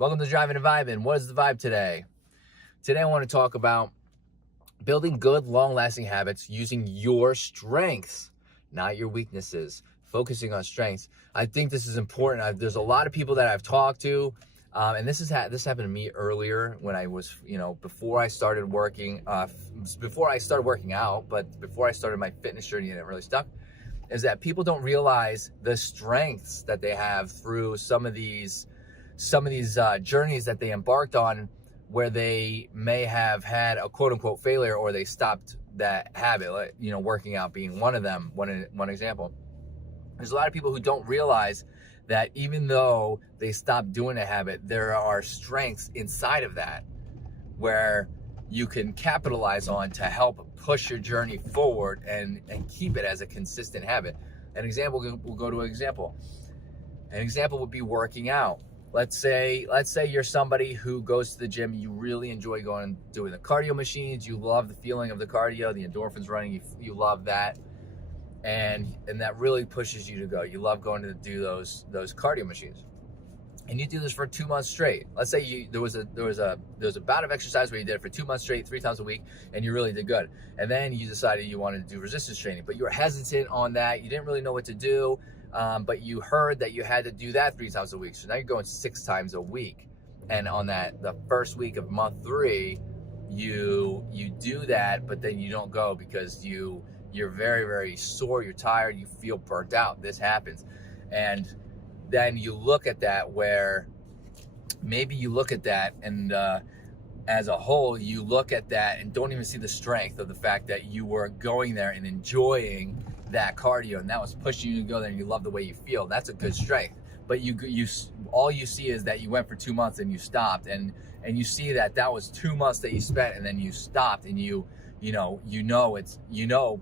Welcome to Driving and Vibing. What is the vibe today? Today I want to talk about building good, long-lasting habits using your strengths, not your weaknesses. Focusing on strengths. I think this is important. There's a lot of people that I've talked to, and this happened to me earlier when I was, before I started working, before I started working out, but before I started my fitness journey and it really stuck, is that people don't realize the strengths that they have through some of these journeys that they embarked on, where they may have had a quote-unquote failure, or they stopped that habit, like, working out being one of them, one example. There's a lot of people who don't realize that even though they stopped doing a habit, there are strengths inside of that where you can capitalize on to help push your journey forward and keep it as a consistent habit. An example, we'll go to an example. An example would be working out. Let's say you're somebody who goes to the gym. You really enjoy going and doing the cardio machines. You love the feeling of the cardio, the endorphins running. You love that, and that really pushes you to go. You love going to do those cardio machines, and you do this for 2 months straight. Let's say there was a bout of exercise where you did it for 2 months straight, 3 times a week, and you really did good. And then you decided you wanted to do resistance training, but you were hesitant on that. You didn't really know what to do. But you heard that you had to do that 3 times a week. So now you're going 6 times a week. And on the first week of month 3, you do that, but then you don't go because you're very, very sore, you're tired, you feel burnt out. This happens. And then you look at that, where maybe you look at that and as a whole, you look at that and don't even see the strength of the fact that you were going there and enjoying that cardio, and that was pushing you to go there, and you love the way you feel. That's a good strength. But you all you see is that you went for 2 months and you stopped, and you see that was 2 months that you spent, and then you stopped, and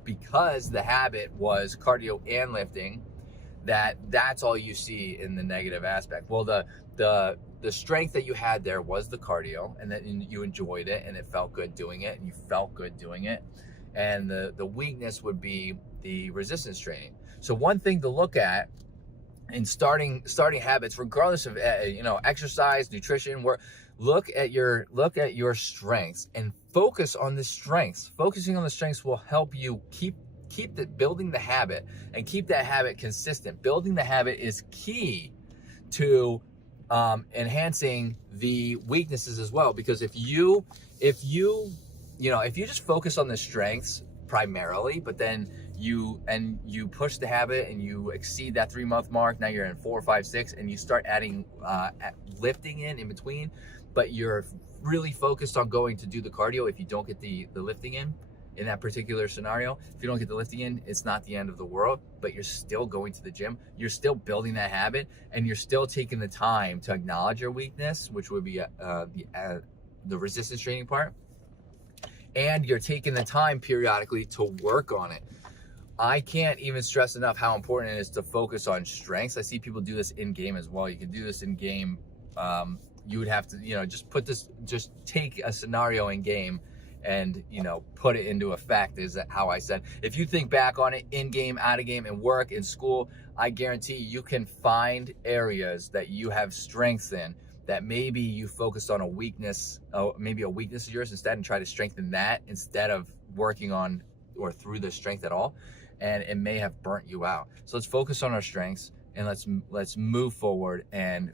because the habit was cardio and lifting, that's all you see in the negative aspect. Well, the strength that you had there was the cardio, and that you enjoyed it, and it felt good doing it, and you felt good doing it. And the weakness would be the resistance training. So one thing to look at in starting habits, regardless of exercise, nutrition, look at your strengths and focus on the strengths. Focusing on the strengths will help you keep building the habit and keep that habit consistent. Building the habit is key to enhancing the weaknesses as well, because if you just focus on the strengths primarily, but then you push the habit and you exceed that 3-month mark, now you're in 4, 5, 6, and you start adding lifting in between, but you're really focused on going to do the cardio. If you don't get the lifting in that particular scenario, if you don't get the lifting in, it's not the end of the world, but you're still going to the gym, you're still building that habit, and you're still taking the time to acknowledge your weakness, which would be the resistance training part. And you're taking the time periodically to work on it. I can't even stress enough how important it is to focus on strengths. I see people do this in game as well. You can do this in game. You would have to, just take a scenario in game and, put it into effect, is how I said. If you think back on it, in game, out of game, in work, in school, I guarantee you can find areas that you have strengths in, that maybe you focused on a weakness, maybe a weakness of yours instead, and try to strengthen that instead of working on or through the strength at all, and it may have burnt you out. So let's focus on our strengths, and let's move forward and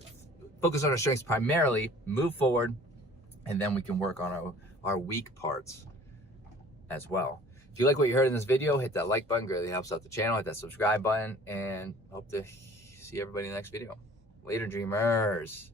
focus on our strengths primarily, move forward, and then we can work on our weak parts as well. If you like what you heard in this video, hit that like button, greatly helps out the channel. Hit that subscribe button, and hope to see everybody in the next video. Later, dreamers.